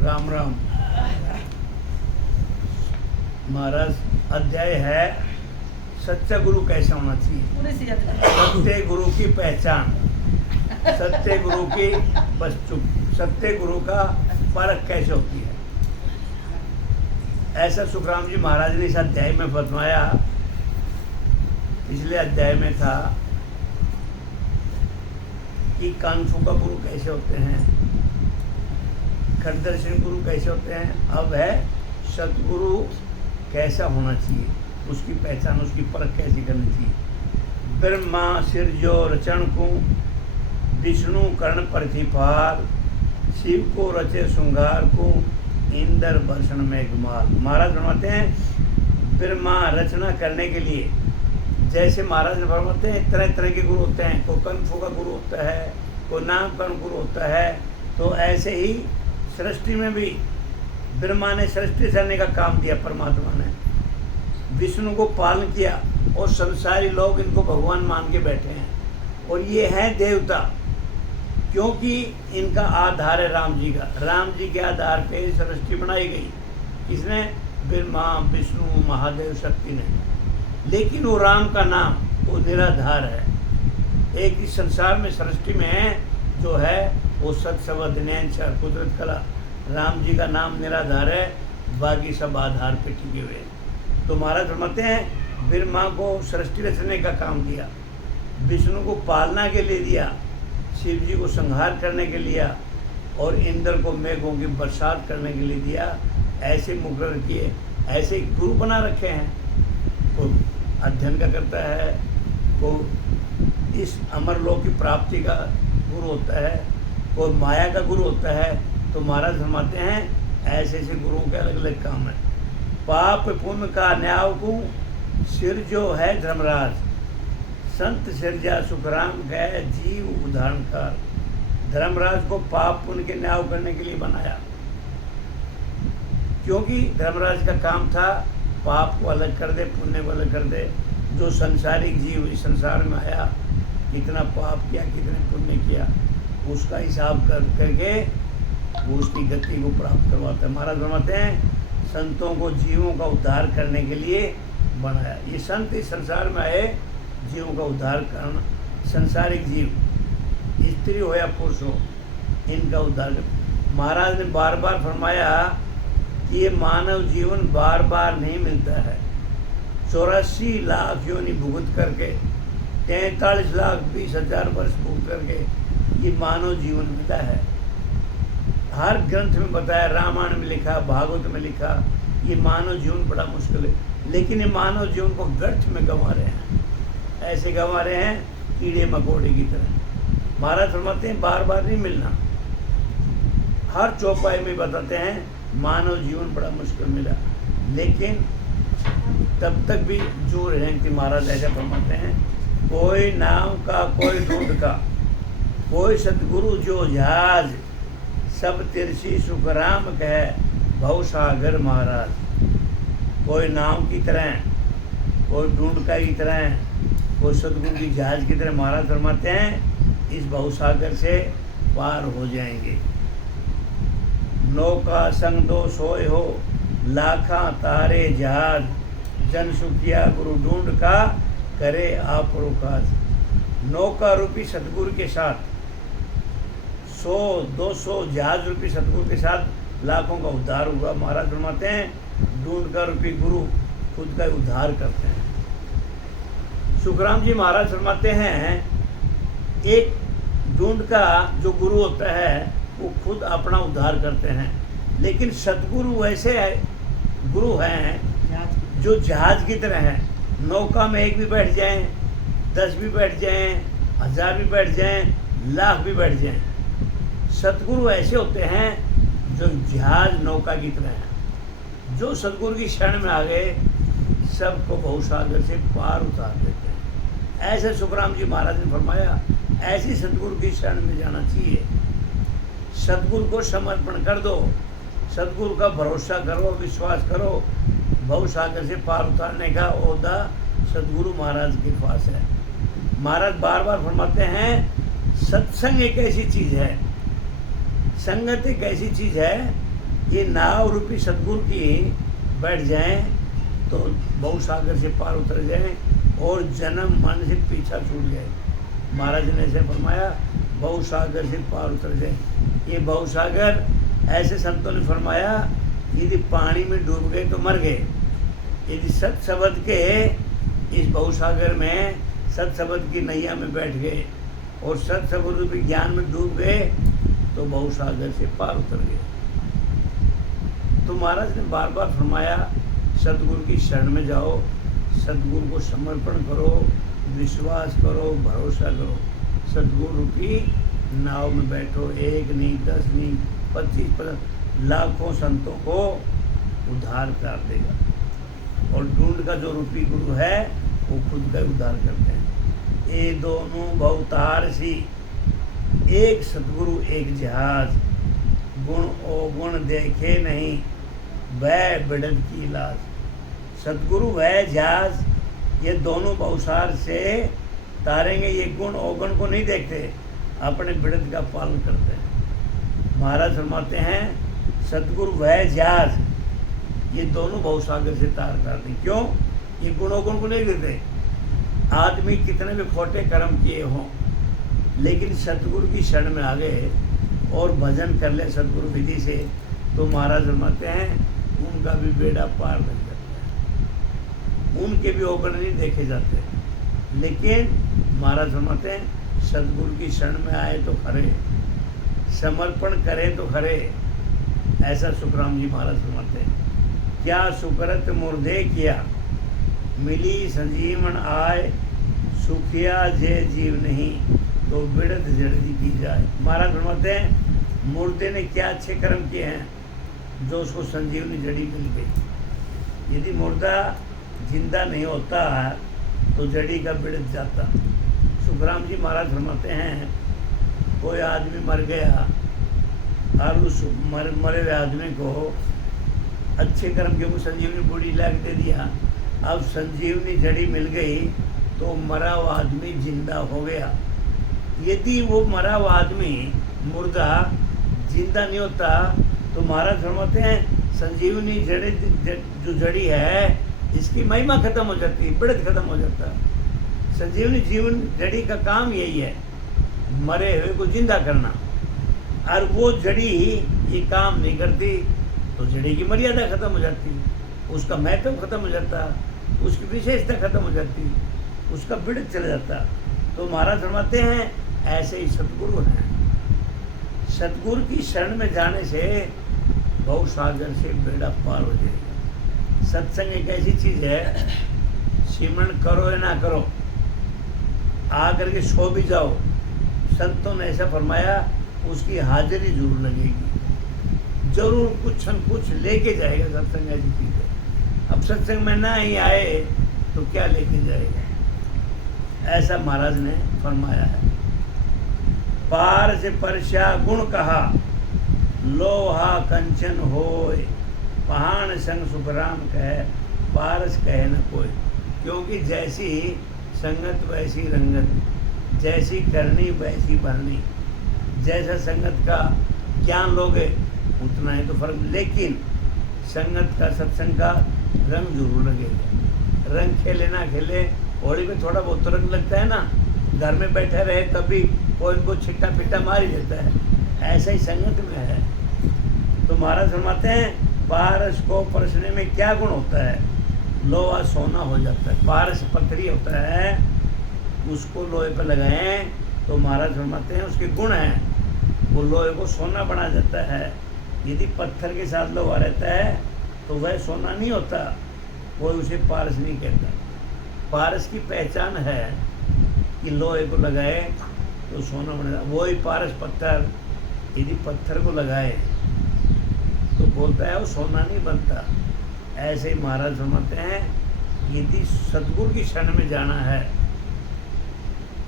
राम राम। महाराज अध्याय है सच्चा गुरु कैसा होना चाहिए। सत्य गुरु की पहचान, सत्य गुरु की वस्तु, सत्य गुरु का परख कैसे होती है, ऐसा सुखराम जी महाराज ने इस अध्याय में फरमाया। पिछले अध्याय में था कि कानफू का गुरु कैसे होते हैं, खंडदर्शन गुरु कैसे होते हैं। अब है सतगुरु कैसा होना चाहिए, उसकी पहचान, उसकी परख कैसी करनी चाहिए। ब्रह्मा सिरजो रचन को, विष्णु कर्ण प्रतिपाल, शिव को रचे श्रृंगार को, इंद्र वर्षण मेघमाल। महाराज फरमाते हैं ब्रह्मा रचना करने के लिए, जैसे महाराज फरमाते हैं तरह तरह के गुरु होते हैं। कोई कनफू का गुरु होता है, कोई नामकरण गुरु होता है। तो ऐसे ही सृष्टि में भी ब्रह्मा ने सृष्टि करने का काम दिया, परमात्मा ने विष्णु को पालन किया और संसारी लोग इनको भगवान मान के बैठे हैं। और ये हैं देवता, क्योंकि इनका आधार है राम जी का। राम जी के आधार पे सृष्टि बनाई गई। किसने? ब्रह्मा विष्णु महादेव शक्ति ने। लेकिन वो राम का नाम वो निराधार है। एक ही संसार में सृष्टि में जो है वो सत्सवद नैनचर कुदरत कला, राम जी का नाम निराधार है, बाकी सब आधार पे टिके हुए हैं। तो महाराज फरमाते हैं ब्रह्मा को सृष्टि रचने का काम दिया, विष्णु को पालना के लिए दिया, शिव जी को संहार करने के लिए, और इंद्र को मेघों की बरसात करने के लिए दिया। ऐसे मुकर्रर किए, ऐसे गुरु बना रखे हैं। कोई अध्ययन का करता है, कोई इस अमरलोक की प्राप्ति का गुरु होता है, कोई माया का गुरु होता है। तो महाराज फरमाते हैं ऐसे ऐसे गुरुओं के अलग अलग काम है। पाप पुण्य का न्याय को सिर जो है धर्मराज, संत सिरजा सुखराम गए जीव उदाहरणकार। धर्मराज को पाप पुण्य के न्याय करने के लिए बनाया, क्योंकि धर्मराज का काम था पाप को अलग कर दे, पुण्य को अलग कर दे। जो संसारिक जीव इस संसार में आया, कितना पाप किया, कितने पुण्य किया, उसका हिसाब करके वो उसकी गति को प्राप्त करवाता है। महाराज फरमाते हैं संतों को जीवों का उद्धार करने के लिए बनाया। ये संत इस संसार में आए जीवों का उद्धार करना, संसारिक जीव स्त्री हो या पुरुष हो, इनका उद्धार कर। महाराज ने बार बार फरमाया कि ये मानव जीवन बार बार नहीं मिलता है। 84 लाख योनि भुगत करके, 43,20,000 वर्ष भुगत करके ये मानव जीवन मिला है। हर ग्रंथ में बताया, रामायण में लिखा, भागवत में लिखा, ये मानव जीवन बड़ा मुश्किल है। लेकिन ये मानव जीवन को व्यर्थ में गंवा रहे हैं, ऐसे गंवा रहे हैं कीड़े मकोड़े की तरह। महाराज फरमाते हैं बार बार नहीं मिलना। हर चौपाई में बताते हैं मानव जीवन बड़ा मुश्किल मिला, लेकिन तब तक भी जो रहेंगे। महाराज ऐसा फरमाते हैं कोई नाम का कोई ढूंढ का, कोई सतगुरु जो जहाज, सब तिरछी सुखराम कहे भवसागर महाराज। कोई नाव की तरह, कोई ढूंढ का की तरह, कोई सतगुरु की जहाज की तरह। महाराज फरमाते हैं इस भवसागर से पार हो जाएंगे। नौका संग दो सोए हो, लाखा तारे जहाज, जन सुखिया गुरु ढूंढ का करे आप रोकाज। नौका रूपी सतगुरु के साथ 100-200 जहाज रूपी सतगुरु के साथ लाखों का उद्धार हुआ। महाराज फरमाते हैं ढूंढ का रूपी गुरु खुद का उद्धार करते हैं। सुखराम जी महाराज फरमाते हैं एक ढूंढ का जो गुरु होता है वो खुद अपना उद्धार करते हैं, लेकिन सतगुरु ऐसे है गुरु हैं जो जहाज की तरह हैं। नौका में एक भी बैठ जाएं, 10 भी बैठ जाएं, 1000 भी बैठ जाएं, लाख भी बैठ जाएं। सतगुरु ऐसे होते हैं जो जहाज नौका की तरह है। जो सतगुरु की शरण में आ गए सबको भवसागर से पार उतार देते हैं। ऐसे सुखराम जी महाराज ने फरमाया ऐसी सतगुरु की शरण में जाना चाहिए। सतगुरु को समर्पण कर दो, सतगुरु का भरोसा करो, विश्वास करो। भवसागर से पार उतारने का ओहदा सतगुरु महाराज के पास है। महाराज बार बार फरमाते हैं सत्संग एक ऐसी चीज़ है, संगत एक ऐसी चीज़ है ये नाव रूपी सतगुरु की बैठ जाएं तो बहुसागर से पार उतर जाएं और जन्म मन से पीछा छूट जाए। महाराज ने ऐसे फरमाया बहुसागर से पार उतर जाए। ये बहुसागर ऐसे संतों ने फरमाया यदि पानी में डूब गए तो मर गए, यदि सत शब्द के इस बहुसागर में सत शब्द की नैया में बैठ गए और सत शब्द रूपी ज्ञान में डूब गए तो बहुसागर से पार उतर गए। तो महाराज ने बार बार फरमाया सतगुरु की शरण में जाओ, सतगुरु को समर्पण करो, विश्वास करो, भरोसा करो। सतगुरु रूपी नाव में बैठो, 1 नहीं 10 नहीं 25 लाखों संतों को उद्धार कर देगा। और ढूंढ का जो रूपी गुरु है वो खुद का उद्धार करते हैं। ये दोनों बहुतार सी, एक सतगुरु एक जहाज, गुण अवगुण देखे नहीं वह बिड़द की लाज। सतगुरु वह जहाज, ये दोनों बहुसार से तारेंगे। ये गुण अवगुण को नहीं देखते, अपने बिड़द का पालन करते हैं। महाराज फरमाते हैं सतगुरु वह जहाज, ये दोनों बहुसागर से तार कर दी। क्यों? ये गुण अवगुण को नहीं देते। आदमी कितने भी खोटे कर्म किए हों लेकिन सतगुरु की शरण में आ गए और भजन कर ले सतगुरु विधि से तो महाराज फरमाते हैं उनका भी बेड़ा पार लग जाता है, उनके भी अवगुण नहीं देखे जाते। लेकिन महाराज फरमाते हैं सतगुरु की शरण में आए तो खरे, समर्पण करें तो खरे। ऐसा सुखराम जी महाराज फरमाते हैं क्या सुकरत मुर्दे किया, मिली संजीवन आए, सुखिया जे जीव नहीं तो बिड़त जल्दी की जाए। महाराज फरमाते हैं मुर्दे ने क्या अच्छे कर्म किए हैं जो उसको संजीवनी जड़ी मिल गई। यदि मुर्दा जिंदा नहीं होता तो जड़ी का बिड़त जाता। सुखराम जी महाराज फरमाते हैं कोई आदमी मर गया और उस मरे हुए आदमी को अच्छे कर्म के वो संजीवनी बूढ़ी ला के दे दिया। अब संजीवनी जड़ी मिल गई तो मरा हुआ आदमी जिंदा हो गया। यदि वो मरा हुआ आदमी मुर्दा जिंदा नहीं होता तो महाराज फरमाते हैं संजीवनी जड़ी जो जड़ी है इसकी महिमा खत्म हो जाती है, बिड़त खत्म हो जाता है। संजीवनी जीवन जड़ी का काम यही है, मरे हुए को जिंदा करना। और वो जड़ी ये काम नहीं करती तो जड़ी की मर्यादा खत्म हो जाती, उसका महत्व खत्म हो जाता, उसकी विशेषता खत्म हो जाती, उसका बिड़त चला जाता। तो महाराज फरमाते हैं ऐसे ही सतगुरु हैं। सतगुरु की शरण में जाने से बहुसागर से बेड़ा पार हो जाएगा। सत्संग एक ऐसी चीज है, सिमरन करो या ना करो, आकर के सो भी जाओ, संतों ने ऐसा फरमाया उसकी हाजिरी जरूर लगेगी, जरूर कुछ न कुछ लेके जाएगा। सत्संग ऐसी चीज है, अब सत्संग में ना ही आए तो क्या लेके जाएगा, ऐसा महाराज ने फरमाया है। पार से परशा गुण कहा, लोहा कंचन होय, पहाड़ संग सुखराम कहे, पारस कहे न कोई। क्योंकि जैसी संगत वैसी रंगत, जैसी करनी वैसी भरनी। जैसा संगत का ज्ञान लोगे उतना ही तो फर्क, लेकिन संगत का सत्संग का रंग जरूर लगेगा। रंग खेले ना खेले, होली में थोड़ा बहुत तो रंग लगता है ना, घर में बैठे रहे तभी कोई इनको छिट्टा पिट्टा मार ही देता है, ऐसा ही संगत में है। तो महाराज फरमाते हैं पारस को परसने में क्या गुण होता है, लोहा सोना हो जाता है। पारस पत्थरी होता है, उसको लोहे पर लगाएं तो महाराज फरमाते हैं उसके गुण हैं, वो लोहे को सोना बना जाता है। यदि पत्थर के साथ लोहा रहता है तो वह सोना नहीं होता, कोई उसे पारस नहीं कहता। पारस की पहचान है कि लोहे को लगाए तो सोना बना, वही पारस पत्थर यदि पत्थर को लगाए तो बोलता है वो सोना नहीं बनता। ऐसे ही महाराज फरमाते हैं यदि सतगुरु की शरण में जाना है,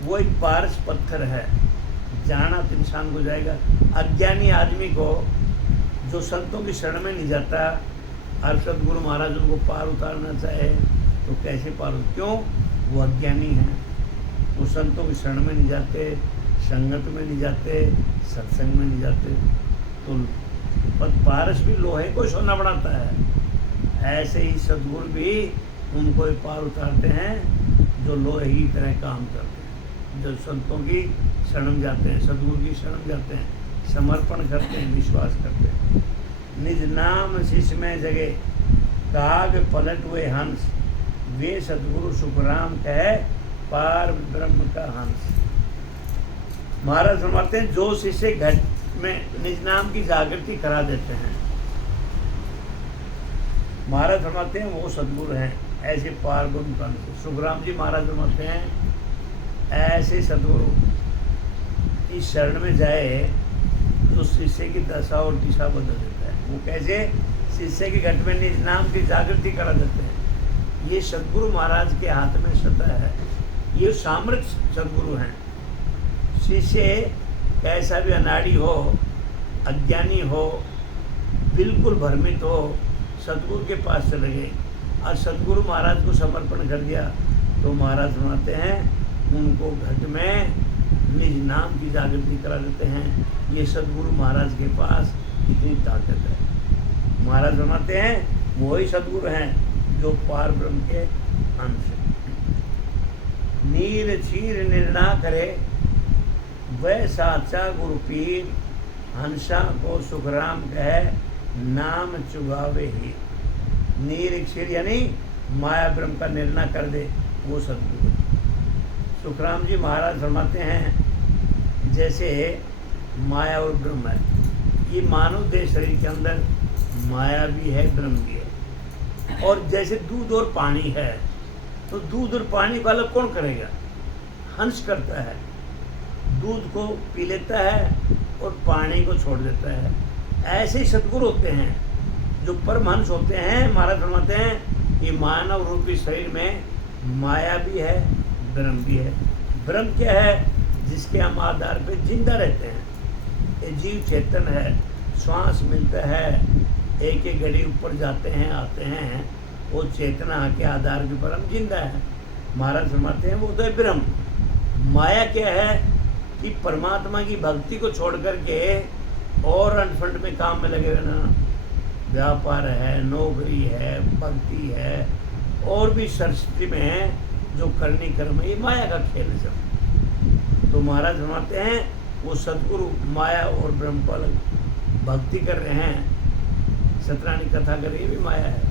वो एक पारस पत्थर है, जाना तो इंसान को जाएगा। अज्ञानी आदमी को जो संतों की शरण में नहीं जाता और सतगुरु महाराज उनको पार उतारना चाहे तो कैसे पार, क्यों? वो अज्ञानी है, वो संतों की शरण में नहीं जाते, संगत में नहीं जाते, सत्संग में नहीं जाते। तो पर पारस भी लोहे को सोना बनाता है। ऐसे ही सद्गुरु भी उनको ही पार उतारते हैं जो लोहे की तरह काम करते हैं, जो संतों की शरण जाते हैं, सद्गुरु की शरण जाते हैं, समर्पण करते हैं, विश्वास करते हैं। निज नाम शीश में जगे काग पलट हुए हंस, वे सद्गुरु सुखराम कहे पार ब्रह्म का हंस। महाराज फरमाते हैं जो शिष्य घट में निज नाम की जागृति करा देते हैं, महाराज फरमाते हैं वो सद्गुरु हैं, ऐसे पार ब्रह्म का हंस। सुखराम जी महाराज फरमाते हैं ऐसे सद्गुरु की शरण में जाए तो शिष्य की दशा और दिशा बदल देता है। वो कैसे? शिष्य के घट में निज नाम की जागृति करा देते हैं। ये सद्गुरु महाराज के हाथ में सदा है, ये सामर्थ्य सद्गुरु हैं। शिष्य कैसा भी अनाड़ी हो, अज्ञानी हो, बिल्कुल भ्रमित हो, सद्गुरु के पास चले गए और सद्गुरु महाराज को समर्पण कर दिया तो महाराज सुनाते हैं उनको घट में निज नाम की जागृति करा देते हैं। ये सद्गुरु महाराज के पास इतनी ताकत है। महाराज फरमाते हैं वही सद्गुरु हैं जो पार ब्रह्म के अंश हैं। नीर चीर निर्णा करे वह साचा गुरु पीर, हंसा को सुखराम कहे नाम चुगावे ही। नीर क्षीर यानी माया ब्रह्म का निर्णय कर दे वो सद्गुरु। सुखराम जी महाराज फरमाते हैं जैसे माया और ब्रह्म है, ये मानव देह शरीर के अंदर माया भी है, ब्रह्म भी है। और जैसे दूध और पानी है तो दूध और पानी को अलग कौन करेगा? हंस करता है, दूध को पी लेता है और पानी को छोड़ देता है। ऐसे ही सद्गुरु होते हैं जो परमहंस होते हैं। महाराज फरमाते हैं ये मानव रूपी शरीर में माया भी है, ब्रह्म भी है। ब्रह्म क्या है? जिसके हम आधार पे जिंदा रहते हैं। ये जीव चेतन है, श्वास मिलता है, एक एक घड़ी ऊपर जाते हैं आते हैं, वो चेतना के आधार के पर हम जिंदा है। महाराज फरमाते हैं वो तो है ब्रह्म। माया क्या है कि परमात्मा की भक्ति को छोड़ करके और अनफंड में काम में लगे हुए ना, व्यापार है, नौकरी है, भक्ति है और भी सरस्वती में है जो करनी कर्म है, ये माया का खेल है सब। तो महाराज फरमाते हैं वो सद्गुरु माया और ब्रह्म को अलग भक्ति कर रहे हैं। सतरानी कथा कर रही है भी माया है,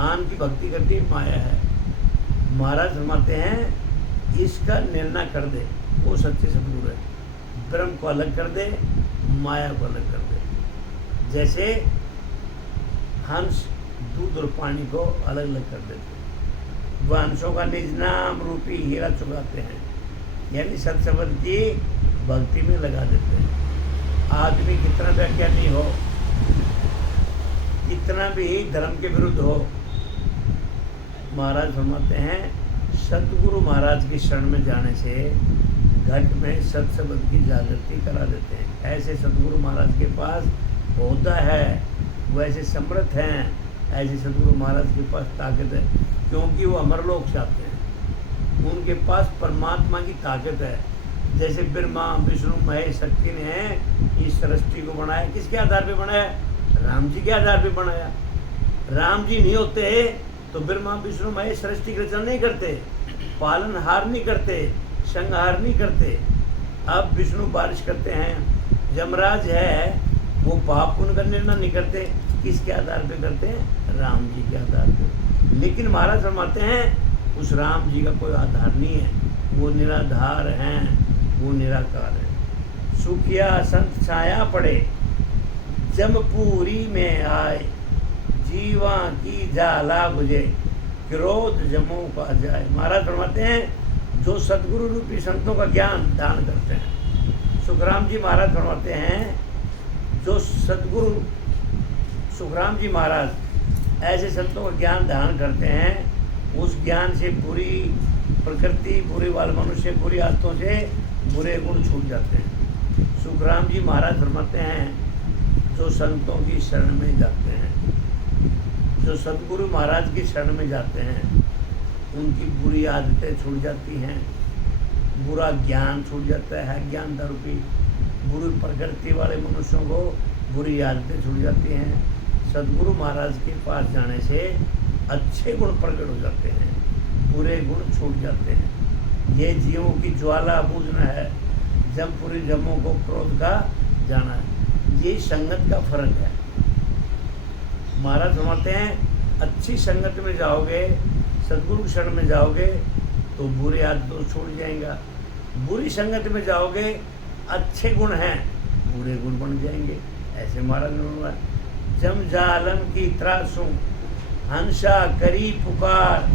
आन की भक्ति करती है माया है। महाराज फरमाते हैं इसका निर्णय कर दे वो सच्चे सद्गुरु है। ब्रह्म को अलग कर दे, माया को अलग कर दे। जैसे हंस दूध और पानी को अलग अलग कर देते हैं, वह हंसों का निज नाम रूपी हीरा चुगाते हैं, यानी सत्संग की भक्ति में लगा देते हैं। आदमी कितना भी अज्ञानी हो, कितना भी धर्म के विरुद्ध हो, महाराज फरमाते हैं सतगुरु महाराज की शरण में जाने से घट में सत्संग की जागृति करा देते हैं। ऐसे सतगुरु महाराज के पास होता है, वैसे समर्थ हैं, ऐसे सतगुरु महाराज के पास ताकत है, क्योंकि वो अमरलोक से आते हैं। उनके पास परमात्मा की ताकत है। जैसे ब्रह्मा विष्णु महेश शक्ति ने इस सृष्टि को बनाया, किसके आधार पे बनाया? राम जी के आधार पे बनाया। राम जी नहीं होते तो ब्रह्मा विष्णु महेश सृष्टि की रचना नहीं करते, पालनहार नहीं करते, संहार नहीं करते। अब विष्णु बारिश करते हैं, यमराज है वो पाप पुण्य का निर्णय नहीं करते, किसके आधार पे करते हैं? राम जी के आधार पे। लेकिन महाराज फरमाते हैं उस राम जी का कोई आधार नहीं है, वो निराधार हैं, वो निराकार है। सुखिया संत छाया पड़े जमपुरी में आए, जीवा की जाला बुझे क्रोध जमों का जाए। महाराज फरमाते हैं जो सदगुरु रूपी संतों का ज्ञान दान करते हैं। सुखराम जी महाराज फरमाते हैं जो सदगुरु सुखराम जी महाराज ऐसे संतों का ज्ञान दान करते हैं, उस ज्ञान से बुरी प्रकृति, बुरी वाल मनुष्य, बुरी आदतों से बुरे गुण छूट जाते हैं। सुखराम जी महाराज फरमाते हैं जो संतों की शरण में जाते हैं, जो सदगुरु महाराज की शरण में जाते हैं, उनकी बुरी आदतें छूट जाती हैं, बुरा ज्ञान छूट जाता है। ज्ञान रूपी बुरी प्रकृति वाले मनुष्यों को बुरी आदतें छूट जाती हैं। सदगुरु महाराज के पास जाने से अच्छे गुण प्रकट हो जाते हैं, बुरे गुण छूट जाते हैं। ये जीवों की ज्वाला बूझना है, जमपुरी जमों को क्रोध का जाना है। ये संगत का फर्क है। महाराज फरमाते हैं अच्छी संगत में जाओगे, सदगुरु के शरण में जाओगे तो बुरी आदतों छूट जाएगा। बुरी संगत में जाओगे, अच्छे गुण हैं, बुरे गुण बन जाएंगे। ऐसे महाराज ने बोला, जम जालम की त्रासू हंसा करी पुकार,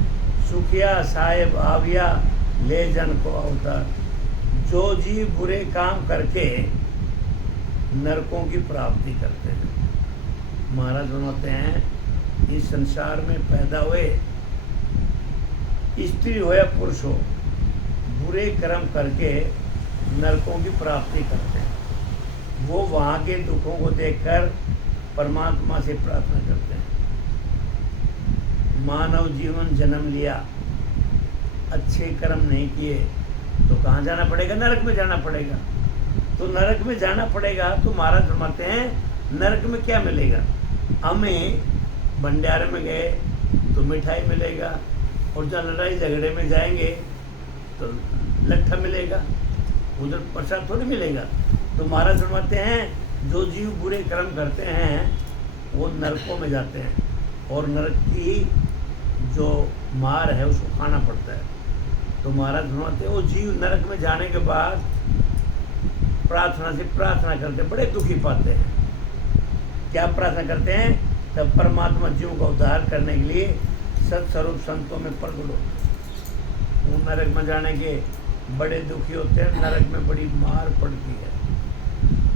सुखिया साहेब आविया ले जन को अवतार। जो जीव बुरे काम करके नरकों की प्राप्ति करते हैं, महाराज बताते हैं इस संसार में पैदा हुए स्त्री हो या पुरुष हो, बुरे कर्म करके नरकों की प्राप्ति करते हैं। वो वहाँ के दुखों को देखकर परमात्मा से प्रार्थना करते हैं, मानव जीवन जन्म लिया, अच्छे कर्म नहीं किए तो कहाँ जाना पड़ेगा? नरक में जाना पड़ेगा। तो नरक में जाना पड़ेगा तो महाराज फरमाते हैं नरक में क्या मिलेगा? हमें भंडारे में गए तो मिठाई मिलेगा, और जहाँ लड़ाई झगड़े में जाएंगे तो लट्ठा मिलेगा, उधर प्रसाद थोड़ी मिलेगा। तो महाराज फरमाते हैं जो जीव बुरे कर्म करते हैं वो नरकों में जाते हैं, और नरक की जो मार है उसको खाना पड़ता है। तो महाराज फरमाते हैं वो जीव नरक में जाने के बाद प्रार्थना से प्रार्थना करके बड़े दुखी पाते हैं। क्या प्रार्थना करते हैं? तब परमात्मा जीव का उद्धार करने के लिए सत्स्वरूप संतों में प्रकट होते। वो नरक में जाने के बड़े दुखी होते हैं, नरक में बड़ी मार पड़ती है।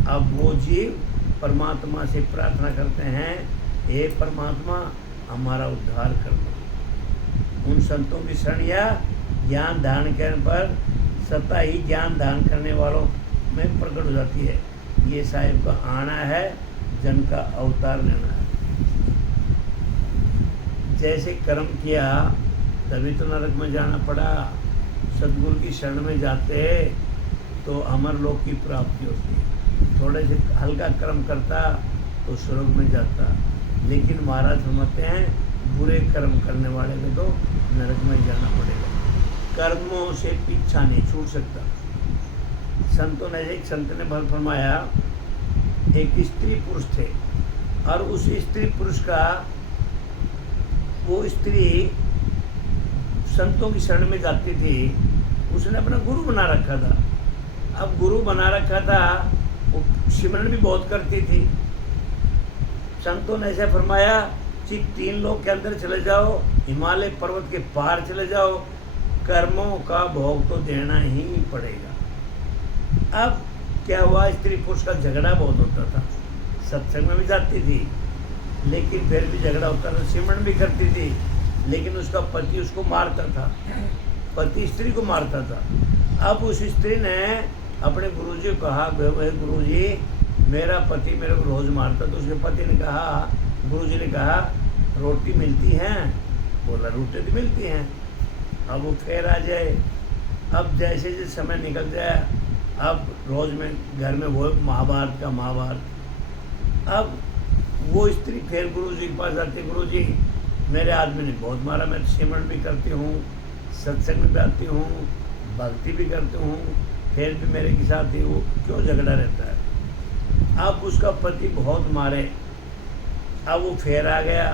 अब वो जीव परमात्मा से प्रार्थना करते हैं, हे परमात्मा हमारा उद्धार कर दो। उन संतों की शरण या ज्ञान धारण करने पर सत्ता ही ज्ञान धारण करने वालों में प्रकट हो जाती है। ये साहिब का आना है, जन का अवतार लेना है। जैसे कर्म किया तभी तो नरक में जाना पड़ा। सदगुरु की शरण में जाते तो अमर लोक की प्राप्ति होती। थोड़े से हल्का कर्म करता तो स्वर्ग में जाता। लेकिन महाराज फरमाते हैं बुरे कर्म करने वाले को तो नरक में जाना पड़ेगा। कर्मों से पीछा नहीं छूट सकता। संतों ने, एक संत ने फरमाया, एक स्त्री पुरुष थे और उस स्त्री पुरुष का, वो स्त्री संतों की शरण में जाती थी, उसने अपना गुरु बना रखा था। अब गुरु बना रखा था, वो सिमरन भी बहुत करती थी। संतों ने ऐसा फरमाया कि 3 लोक के अंदर चले जाओ, हिमालय पर्वत के पार चले जाओ, कर्मों का भोग तो देना ही पड़ेगा। अब क्या हुआ, स्त्री पुरुष का झगड़ा बहुत होता था। सत्संग में भी जाती थी लेकिन फिर भी झगड़ा होता था, सिमरन भी करती थी लेकिन उसका पति उसको मारता था, पति स्त्री को मारता था। अब उस स्त्री ने अपने गुरुजी को कहा, गुरुजी मेरा पति मेरे को रोज मारता। तो उसके पति ने कहा, गुरुजी ने कहा रोटी मिलती हैं? बोला रोटी तो मिलती हैं। अब वो फिर आ जाए। अब जैसे जैसे समय निकल जाए, अब रोज में घर में वो महाभारत का महाभारत। अब वो स्त्री फिर गुरुजी के पास आती, गुरुजी मेरे आदमी ने बहुत मारा, मैं सिमरन भी करती हूँ, सत्संग में भी आती हूँ, भक्ति भी करती हूँ, फिर भी मेरे के साथ ही वो क्यों झगड़ा रहता है। अब उसका पति बहुत मारे। अब वो फिर आ गया,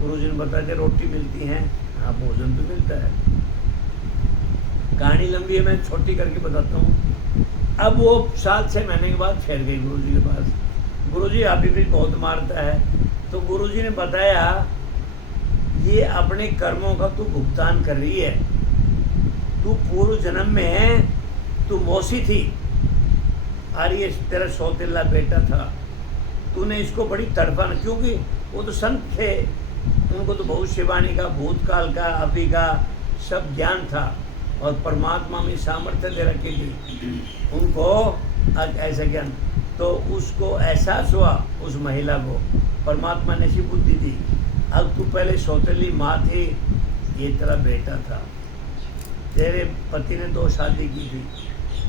गुरुजी ने बताया रोटी मिलती हैं? हाँ भोजन तो मिलता है। कहानी लंबी है, मैं छोटी करके बताता हूँ। अब वो 7-6 महीने के बाद फिर गई गुरुजी के पास। गुरुजी अभी भी बहुत मारता है। तो गुरुजी ने बताया ये अपने कर्मों का तू भुगतान कर रही है। तू पूर्व जन्म में तू मौसी थी और ये तेरा सौतेला बेटा था। तूने इसको बड़ी तड़पा, क्योंकि वो तो संत थे, उनको तो भविष्यवाणी का, भूतकाल का, अभी का सब ज्ञान था और परमात्मा में सामर्थ्य दे रखी थी उनको आज ऐसा ज्ञान। तो उसको एहसास हुआ, उस महिला को परमात्मा ने ऐसी बुद्धि दी। अब तू पहले सौतेली माँ थी, ये तेरा बेटा था, तेरे पति ने 2 शादी की थी,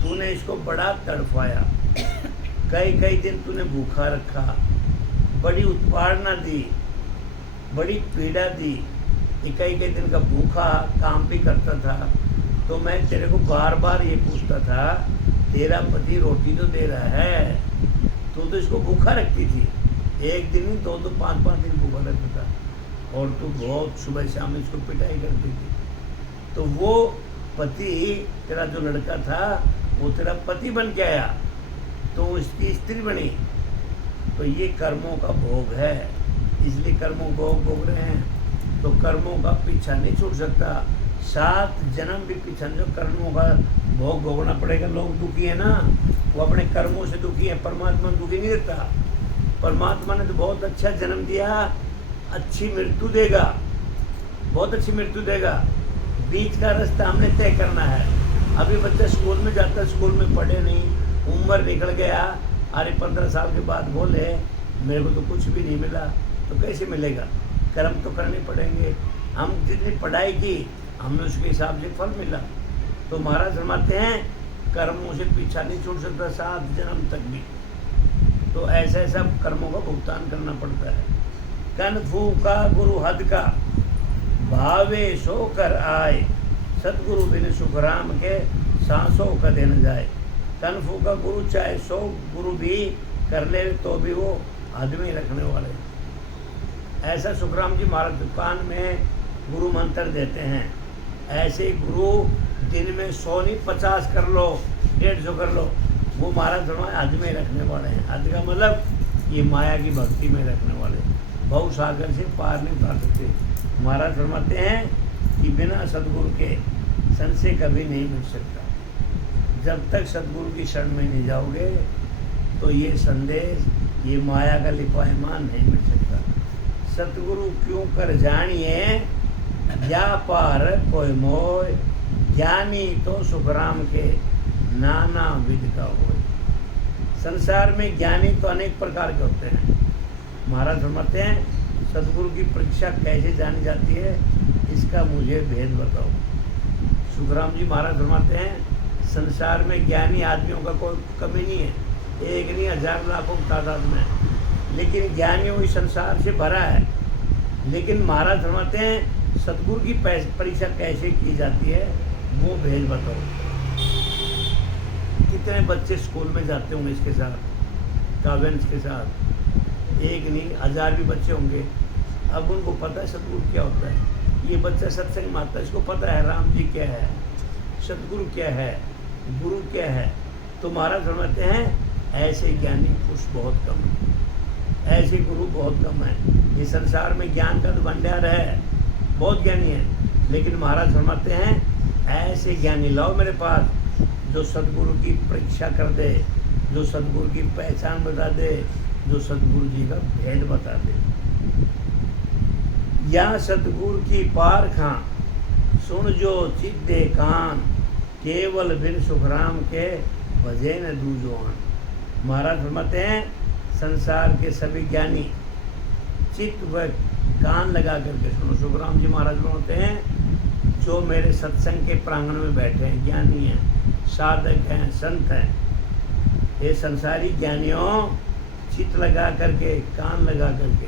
तूने इसको बड़ा तड़पाया, कई दिन तूने भूखा रखा, बड़ी उत्पादना दी, बड़ी पीड़ा दी, इक्कीस दिन का भूखा काम भी करता था। तो मैं तेरे को बार बार ये पूछता था, तेरा पति रोटी तो दे रहा है, तू तो इसको भूखा रखती थी। एक दिन नहीं, दो दो पाँच पाँच दिन भूखा रखता था, और तू बहुत सुबह शाम इसको पिटाई करती थी। तो वो पति, तेरा जो लड़का था वो तेरा पति बन के आया, तो उसकी स्त्री बनी। तो ये कर्मों का भोग है, इसलिए कर्मों भोग भोग रहे हैं। तो कर्मों का पीछा नहीं छूट सकता, 7 जन्म भी पीछा नहीं, जो कर्मों का भोग भोगना पड़ेगा। लोग दुखी है ना, वो अपने कर्मों से दुखी है, परमात्मा दुखी नहीं रहता। परमात्मा ने तो बहुत अच्छा जन्म दिया, अच्छी मृत्यु देगा, बहुत अच्छी मृत्यु देगा। बीच का रास्ता हमने तय करना है। अभी बच्चा स्कूल में जाता है, स्कूल में पढ़े नहीं, उम्र निकल गया, अरे 15 साल के बाद बोले मेरे को तो कुछ भी नहीं मिला, तो कैसे मिलेगा? कर्म तो करने पड़ेंगे। हम जितनी पढ़ाई की हमने उसके हिसाब से फल मिला। तो महाराज फरमाते हैं कर्मों से पीछा नहीं छूट सकता 7 जन्म तक भी। तो ऐसा ऐसा कर्मों का भुगतान करना पड़ता है। कन फूका गुरु हद का, भावे सो कर आए, सतगुरु बिन सुखराम के सांसों का देन जाए। कन फूका गुरु चाहे 100 गुरु भी कर ले तो भी वो आदमी रखने वाले। ऐसा सुखराम जी महाराज दुकान में गुरु मंत्र देते हैं। ऐसे गुरु दिन में 100 नहीं 50 कर लो, 150 कर लो, वो महाराज हद में रखने वाले हैं। हद का मतलब ये माया की भक्ति में रखने वाले, भव सागर से पार नहीं उतार सकते। महाराज फरमाते हैं कि बिना सदगुरु के संशय कभी नहीं मिल सकता। जब तक सदगुरु की शरण में नहीं जाओगे तो ये संदेश, ये माया का लिपायमान नहीं मिल सकता। सतगुरु क्यों कर जानिए, या पार कोई मोय, ज्ञानी तो सुखराम के नाना विध का होय। संसार में ज्ञानी तो अनेक प्रकार के होते हैं। महाराज फरमाते हैं सदगुरु की परीक्षा कैसे जानी जाती है, इसका मुझे भेद बताओ। सुखराम जी महाराज फरमाते हैं संसार में ज्ञानी आदमियों का कोई कमी नहीं है, एक नहीं 1000 लाखों की तादाद में, लेकिन ज्ञानियों इस संसार से भरा है। लेकिन महाराज फरमाते हैं सदगुरु की परीक्षा कैसे की जाती है, वो भेद बताओ। कितने बच्चे स्कूल में जाते होंगे इसके साथ, काव्यांश के साथ, एक नहीं 1000 भी बच्चे होंगे। अब उनको पता है सदगुरु क्या होता है। ये बच्चा सत्संग में आता है, इसको पता है राम जी क्या है, सदगुरु क्या है, गुरु क्या है। तो महाराज फरमाते हैं ऐसे ज्ञानी पुरुष बहुत कम है, ऐसे गुरु बहुत कम है। ये संसार में ज्ञान का तो भंडार है, बहुत ज्ञानी है, लेकिन महाराज फरमाते हैं ऐसे ज्ञानी लाओ मेरे पास जो सदगुरु की परीक्षा कर दे, जो सदगुरु की पहचान बता दे, जो सदगुरु जी का भेद बता दे। या सतगुरु की पार खां, सुन जो चित दे कान, केवल बिन सुखराम के भजे न दूजोन। महाराज फरमाते हैं संसार के सभी ज्ञानी चित्त व कान लगा करके सुनो। सुखराम जी महाराज बोलते हैं जो मेरे सत्संग के प्रांगण में बैठे हैं, ज्ञानी हैं, साधक हैं, संत हैं, ये संसारी ज्ञानियों चित्त लगा करके, कान लगा करके,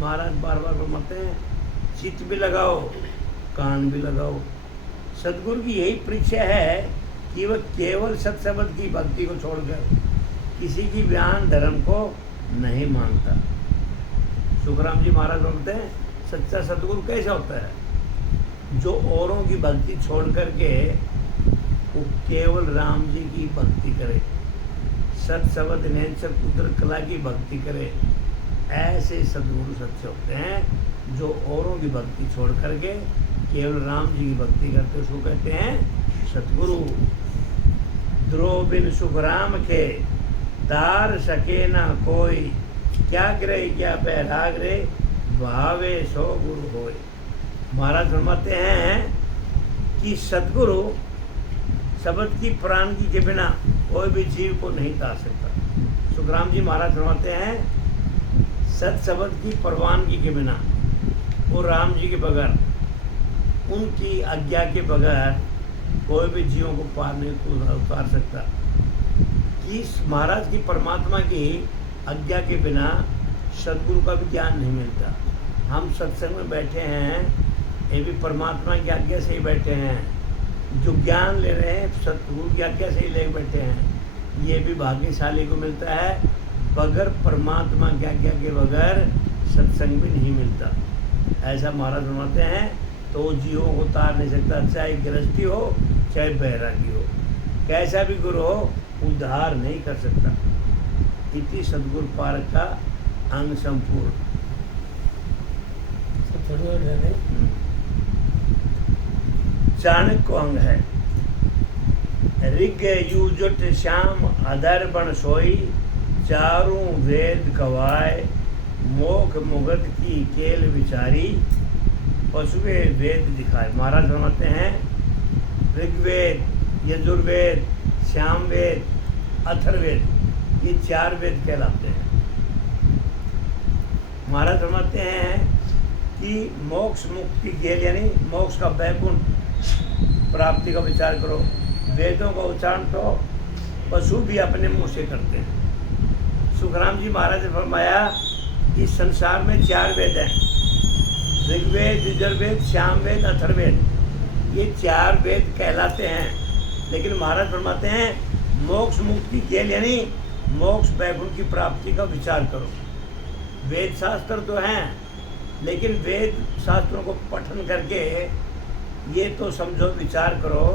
महाराज बार बार फरमाते हैं चित्त भी लगाओ, कान भी लगाओ। सदगुरु की यही परीक्षा है कि वह केवल सत्संग की भक्ति को छोड़कर किसी की बयान धर्म को नहीं मानता। सुखराम जी महाराज बोलते हैं सच्चा सदगुरु कैसा होता है, जो औरों की भक्ति छोड़ करके वो केवल राम जी की भक्ति करे, सत्सवत नैंसर पुत्र कला की भक्ति करे। ऐसे सदगुरु सच्चे होते हैं जो औरों की भक्ति छोड़ करके केवल राम जी की भक्ति करते, उसको कहते हैं सतगुरु। द्रोह बिन सुखराम के तार सके ना कोई, क्या करे क्या बैराग रे, भावे सो गुरु होय। महाराज फरमाते हैं कि सतगुरु शब्द की प्राण की के बिना कोई भी जीव को नहीं तार सकता। सुखराम जी महाराज फरमाते हैं सत शब्द की परवानगी के बिना, वो राम जी के बगैर, उनकी आज्ञा के बगैर कोई भी जीवों को पार नहीं उतार सकता। कि महाराज की परमात्मा की आज्ञा के बिना सदगुरु का भी ज्ञान नहीं मिलता। हम सत्संग में बैठे हैं, ये भी परमात्मा की आज्ञा से ही बैठे हैं। जो ज्ञान ले रहे हैं सतगुरु की आज्ञा से ही ले बैठे हैं। ये भी भाग्यशाली को मिलता है। बगैर परमात्मा की आज्ञा के बगैर सत्संग भी नहीं मिलता। ऐसा महाराज फरमाते हैं। तो जीवों को उतार नहीं सकता, चाहे गृहस्थी हो चाहे बैरागी हो, कैसा भी गुरु हो उद्धार नहीं कर सकता। इति सदगुरु पारक का अंग संपूर्ण। चाणक्य को अंग है। ऋग युजुट श्याम अधर बन सोई, चारों वेद गवाए, मोख मुगत की केल विचारी, पशुवे वेद दिखाए। महाराज फरमाते हैं ऋग्वेद, यजुर्वेद, श्यामवेद, अथर्ववेद, ये 4 वेद कहलाते हैं। महाराज फरमाते हैं कि मोक्ष मुक्ति गेल यानी मोक्ष का वैकुंठ प्राप्ति का विचार करो। वेदों का उच्चारण तो पशु भी अपने मुंह से करते हैं। सुखराम जी महाराज ने फरमाया कि संसार में 4 वेद हैं, ऋग्वेद, यजुर्वेद, श्यामवेद, अथर्ववेद। ये 4 वेद कहलाते हैं। लेकिन महाराज फरमाते हैं मोक्ष मुक्ति के लिए यानी मोक्ष वैकुंठ की प्राप्ति का विचार करो। वेद शास्त्र तो हैं, लेकिन वेद शास्त्रों को पठन करके ये तो समझो, विचार करो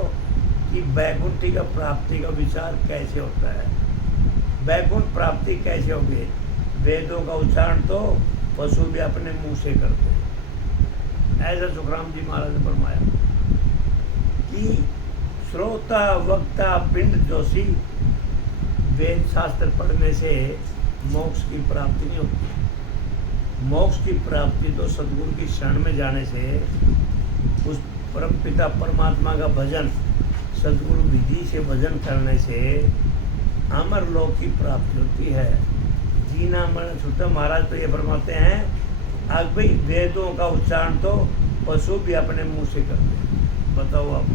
कि वैकुंठी का प्राप्ति का विचार कैसे होता है, वैकुंठ प्राप्ति कैसे होगी। वेदों का उच्चारण तो पशु भी अपने मुंह से करते हैं। ऐसा सुखराम जी महाराज ने फरमाया कि श्रोता वक्ता पिंड जोशी, वेद शास्त्र पढ़ने से मोक्ष की प्राप्ति नहीं होती। मोक्ष की प्राप्ति तो सदगुरु की शरण में जाने से, उस परम पिता परमात्मा का भजन सदगुरु विधि से भजन करने से अमर लोक की प्राप्ति होती है। जीना मरण छूटा। महाराज तो ये फरमाते हैं आज भाई वेदों का उच्चारण तो पशु भी अपने मुंह से करते हैं। बताओ आप,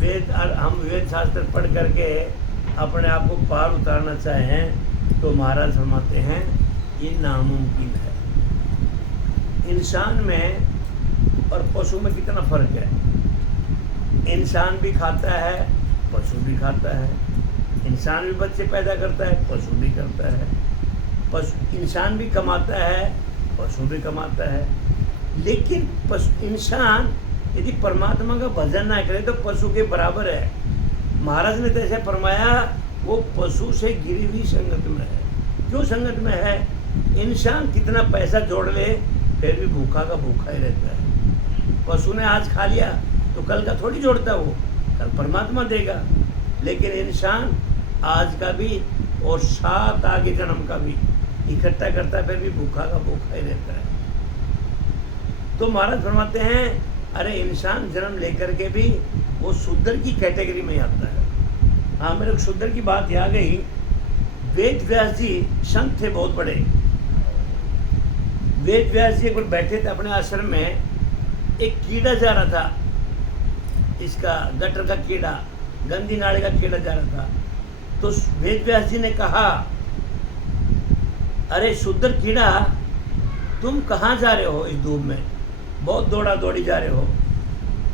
वेद हम वेद शास्त्र पढ़ करके अपने आप को पार उतारना चाहें तो महाराज फरमाते हैं ये नामुमकिन है। इंसान में और पशु में कितना फर्क है। इंसान भी खाता है, पशु भी खाता है। इंसान भी बच्चे पैदा करता है, पशु भी करता है। पशु इंसान भी कमाता है, पशु भी कमाता है। लेकिन इंसान यदि परमात्मा का भजन ना करे तो पशु के बराबर है। महाराज ने तो ऐसे फरमाया वो पशु से गिरी हुई संगत में है। क्यों संगत में है? इंसान कितना पैसा जोड़ ले फिर भी भूखा का भूखा ही रहता है। पशु ने आज खा लिया तो कल का थोड़ी जोड़ता, वो कल परमात्मा देगा। लेकिन इंसान आज का भी और 7 आगे जन्म का भी इकट्ठा करता है, फिर भी भूखा का भूखा ही रहता है। तो महाराज फरमाते हैं अरे इंसान जन्म लेकर के भी वो शूद्र की कैटेगरी में आता है। हाँ, मेरे को शूद्र की बात याद आ गई। वेद व्यास जी संत थे बहुत बड़े। वेद व्यास जी एक बार बैठे थे अपने आश्रम में, एक कीड़ा जा रहा था, इसका गटर का कीड़ा, गंदी नाले का कीड़ा जा रहा था। तो वेद व्यास जी ने कहा अरे शूद्र कीड़ा तुम कहाँ जा रहे हो इस धूप में, बहुत दौड़ा दौड़ी जा रहे हो।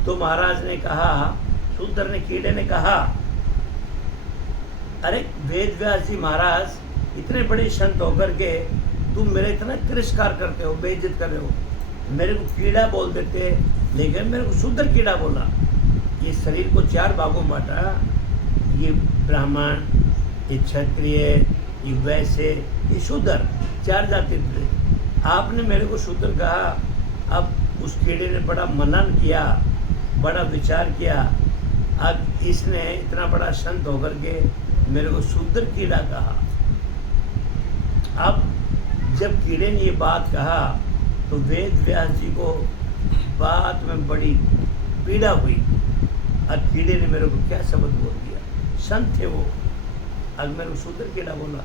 तो महाराज ने कहा, शूद्र ने कीड़े ने कहा अरे वेद व्यास जी महाराज इतने बड़े संत होकर के तुम मेरे इतना तिरस्कार करते हो, बेइज्जत कर रहे हो। मेरे को कीड़ा बोल देते, लेकिन मेरे को शूद्र कीड़ा बोला। ये शरीर को 4 भागों में बांटा, ये ब्राह्मण, ये क्षत्रिय, ये वैश्य, ये शूद्र, 4 जाति थे। आपने मेरे को शूद्र कहा। अब उस कीड़े ने बड़ा मनन किया, बड़ा विचार किया। अब इसने इतना बड़ा संत होकर के मेरे को शूद्र कीड़ा कहा। अब जब कीड़े ने ये बात कहा तो वेद व्यास जी को बात में बड़ी पीड़ा हुई। अब कीड़े ने मेरे को क्या शब्द बोल दिया, संत थे वो, अब मेरे को शूद्र कीड़ा बोला।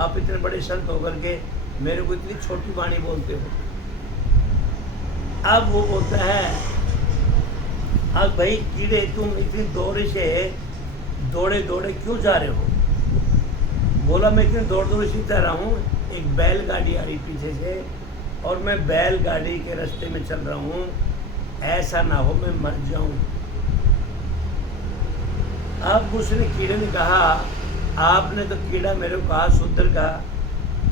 आप इतने बड़े संत होकर के मेरे को इतनी छोटी वाणी बोलते हो। अब वो बोलता है अब भाई कीड़े तुम इतनी दौड़े से दौड़े दौड़े क्यों जा रहे हो? बोला मैं इतनी दौड़ दौड़ से जा रहा हूँ, एक बैलगाड़ी आ रही पीछे से और मैं बैलगाड़ी के रास्ते में चल रहा हूँ, ऐसा ना हो मैं मर जाऊं। अब उसने कीड़े ने कहा, आपने तो कीड़ा मेरे को कहा शूद्र का,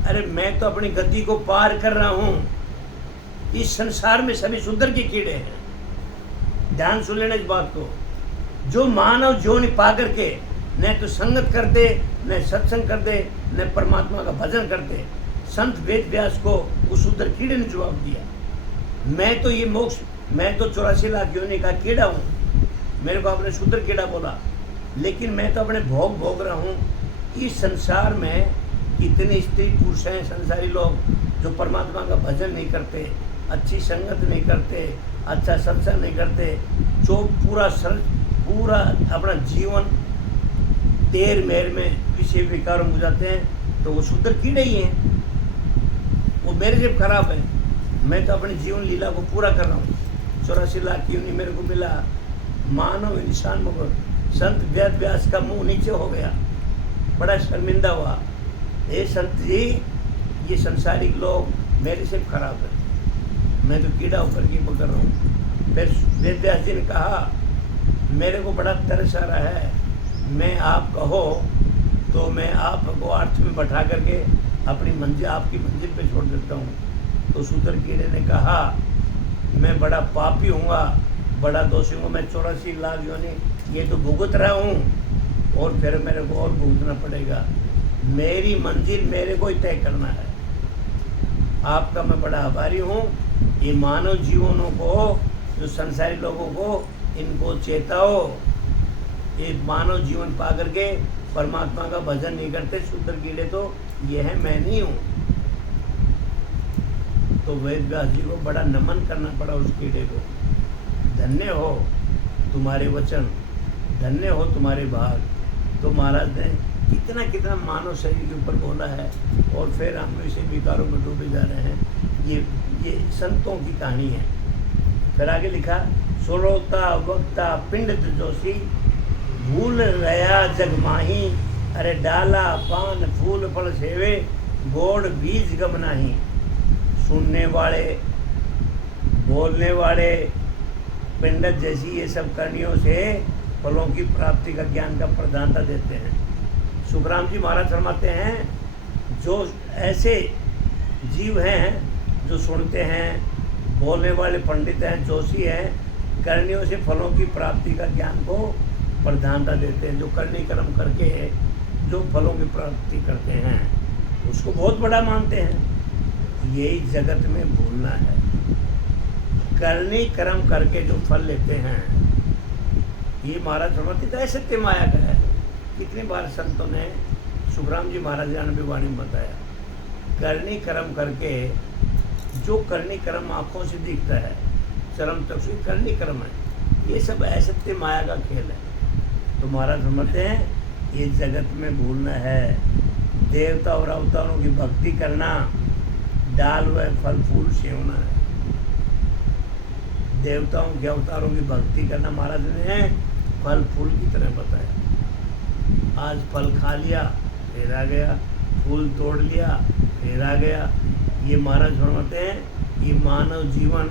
अरे मैं तो अपनी गति को पार कर रहा हूँ। इस संसार में सभी शूद्र के कीड़े हैं। ध्यान सुन लेना इस बात को। जो मानव जोनि पा करके न तो संगत करते, न सत्संग करते, न परमात्मा का भजन करते, संत वेद व्यास को उस शूद्र कीड़े ने जवाब दिया, मैं तो ये मोक्ष, मैं तो 84 लाख योनि का कीड़ा हूँ, मेरे को आपने शूद्र कीड़ा बोला, लेकिन मैं तो अपने भोग भोग रहा हूँ। इस संसार में इतने स्त्री पुरुष हैं, संसारी लोग, जो परमात्मा का भजन नहीं करते, अच्छी संगत नहीं करते, अच्छा सत्संग नहीं करते, जो पूरा अपना जीवन तेर मेर में किसी विकारों में जाते हैं, तो वो शूद्र कीड़े ही हैं। वो मेरे से खराब है। मैं तो अपनी जीवन लीला को पूरा कर रहा हूँ। 84 लाख योनि मेरे को मिला, मानव इंसान मगर संत वेद व्यास का मुंह नीचे हो गया, बड़ा शर्मिंदा हुआ। हे संत जी, ये संसारिक लोग मेरे से खराब है, मैं तो कीड़ा होकर के पकड़ रहा हूँ। फिर वेद व्यास जी ने कहा, मेरे को बड़ा तरस आ रहा है, मैं आप कहो तो मैं आपको अर्थ में बैठा करके अपनी मंजिल, आपकी मंजिल पे छोड़ देता हूँ। तो शूद्र कीड़े ने कहा, मैं बड़ा पापी हूँगा, बड़ा दोषी हूँ, मैं 84 लाख योनि ये तो भुगत रहा हूँ और फिर मेरे को और भुगतना पड़ेगा। मेरी मंजिल मेरे को ही तय करना है। आपका मैं बड़ा आभारी हूँ। ये मानव जीवनों को, जो संसारी लोगों को, इनको चेताओ। ये मानव जीवन पा करके परमात्मा का भजन नहीं करते शूद्र कीड़े, तो ये है, मैं नहीं हूँ। तो वेद व्यास जी को बड़ा नमन करना पड़ा उस कीड़े को। धन्य हो तुम्हारे वचन, धन्य हो तुम्हारे भाग। तो महाराज ने कितना मानव शरीर के ऊपर बोला है, और फिर हम इसे विकारों में डूबे जा रहे हैं। ये संतों की कहानी है। फिर आगे लिखा, सुरोता वक्ता पिंड जोशी, भूल रया जग माही, अरे डाला पान फूल फल सेवे, गोड़ बीज गम नाही। सुनने वाले, बोलने वाले, पिंडत जैसी ये सब करनियों से फलों की प्राप्ति का ज्ञान का प्रधानता देते हैं। सुखराम जी महाराज फरमाते हैं, जो ऐसे जीव हैं जो सुनते हैं, बोलने वाले पंडित हैं, जोशी हैं, करनियों से फलों की प्राप्ति का ज्ञान को प्रधानता देते हैं, जो करनी कर्म करके जो फलों की प्राप्ति करते हैं, उसको बहुत बड़ा मानते हैं। यही जगत में भूलना है। करनी कर्म करके जो फल लेते हैं, ये महाराज फरमाते थे, सत्य माया का है। कितनी बार संतों ने, सुखराम जी महाराज ने भी वाणी में बताया, करनी कर्म करके जो करनी कर्म आँखों से दिखता है, चरम तक से करनी कर्म है, ये सब असत्य माया का खेल है। तो महाराज समझते हैं, ये जगत में भूलना है। देवता और अवतारों की भक्ति करना, डाल व फल फूल सेवना है। देवताओं के अवतारों की भक्ति करना महाराज ने फल फूल की तरह बताया। आज फल खा लिया फिर आ गया, फूल तोड़ लिया फिर आ गया। ये महाराज फरमाते हैं, ये मानव जीवन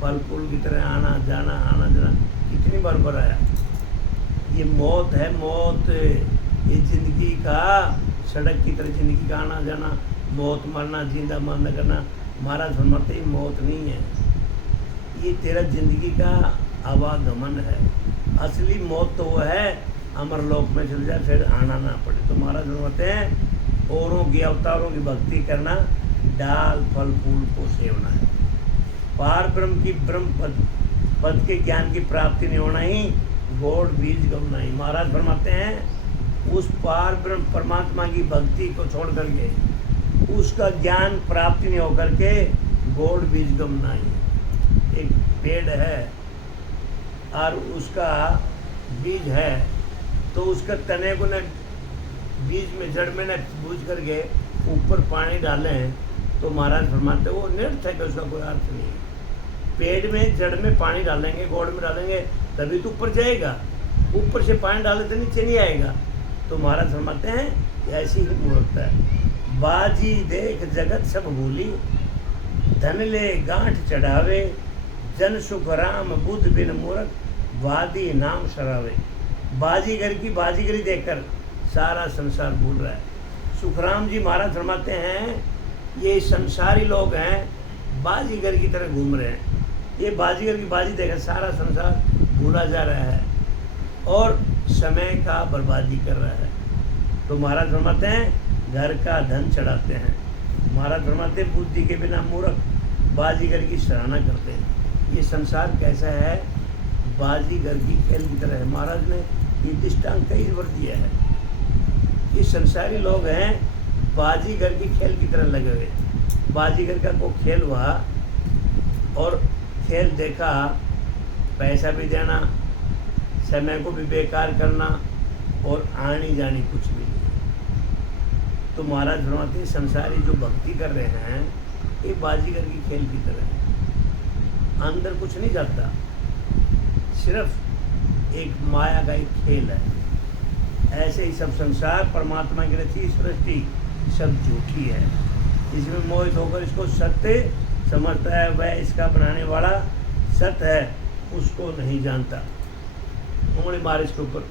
फल फूल की तरह आना जाना कितनी बार बढ़ाया। ये मौत है, मौत, ये जिंदगी का सड़क की तरह जिंदगी का आना जाना, मौत मरना, जिंदा मरना करना। महाराज फरमाते हैं, मौत नहीं है, ये तेरा जिंदगी का आवागमन है। असली मौत तो वो है अमरलोक में चल जाए फिर आना ना पड़े। तो महाराज फरमाते हैं, औरों की अवतारों की भक्ति करना, डाल फल फूल को सेवना है। पार ब्रह्म की ब्रह्म पद के ज्ञान की प्राप्ति नहीं होना ही गोड़ बीज गम नहीं। महाराज फरमाते हैं, उस पार ब्रह्म परमात्मा की भक्ति को छोड़ करके, उसका ज्ञान प्राप्ति नहीं होकर के गोड़ बीज गम नहीं। एक पेड़ है और उसका बीज है, तो उसका तने को न बीज में जड़ में न बूझ करके ऊपर पानी डालें तो महाराज फरमाते वो निरर्थक है, उसका कोई अर्थ नहीं। पेड़ में जड़ में पानी डालेंगे, गोड़ में डालेंगे तभी तो ऊपर जाएगा, ऊपर से पानी डाले तो नीचे नहीं आएगा। तो महाराज फरमाते हैं ऐसी ही मूर्खता है। बाजी देख जगत सब भूली, धन ले गांठ चढ़ावे, जन सुख राम बुद्ध बिन मूरख, वादी नाम शरावे। बाजीगर की बाजीगरी देखकर सारा संसार भूल रहा है। सुखराम जी महाराज फरमाते हैं ये संसारी लोग हैं, बाजीगर की तरह घूम रहे हैं। ये बाजीगर की बाजी देखकर सारा संसार भूला जा रहा है और समय का बर्बादी कर रहा है। तो महाराज फरमाते हैं घर का धन चढ़ाते हैं। महाराज फरमाते हैं बुद्धि के बिना मूर्ख बाजीगर की सराहना करते हैं। ये संसार कैसा है? बाजीगर की खेल की तरह है। महाराज ने ये दृष्टांत कई बार दिया है। ये संसारी लोग हैं, बाजीगर की खेल की तरह लगे हुए। बाजीगर का को खेल हुआ और खेल देखा, पैसा भी देना, समय को भी बेकार करना और आनी जानी कुछ भी नहीं। तो महाराज फरमाते हैं संसारी जो भक्ति कर रहे हैं ये बाजीगर की खेल की तरह है। अंदर कुछ नहीं जाता, सिर्फ एक माया का एक खेल है। ऐसे ही सब संसार परमात्मा की रची सृष्टि सब झूठी है। इसमें मोहित होकर इसको सत्य समझता है, वह इसका बनाने वाला सत्य है उसको नहीं जानता। उंगली मार इसके ऊपर।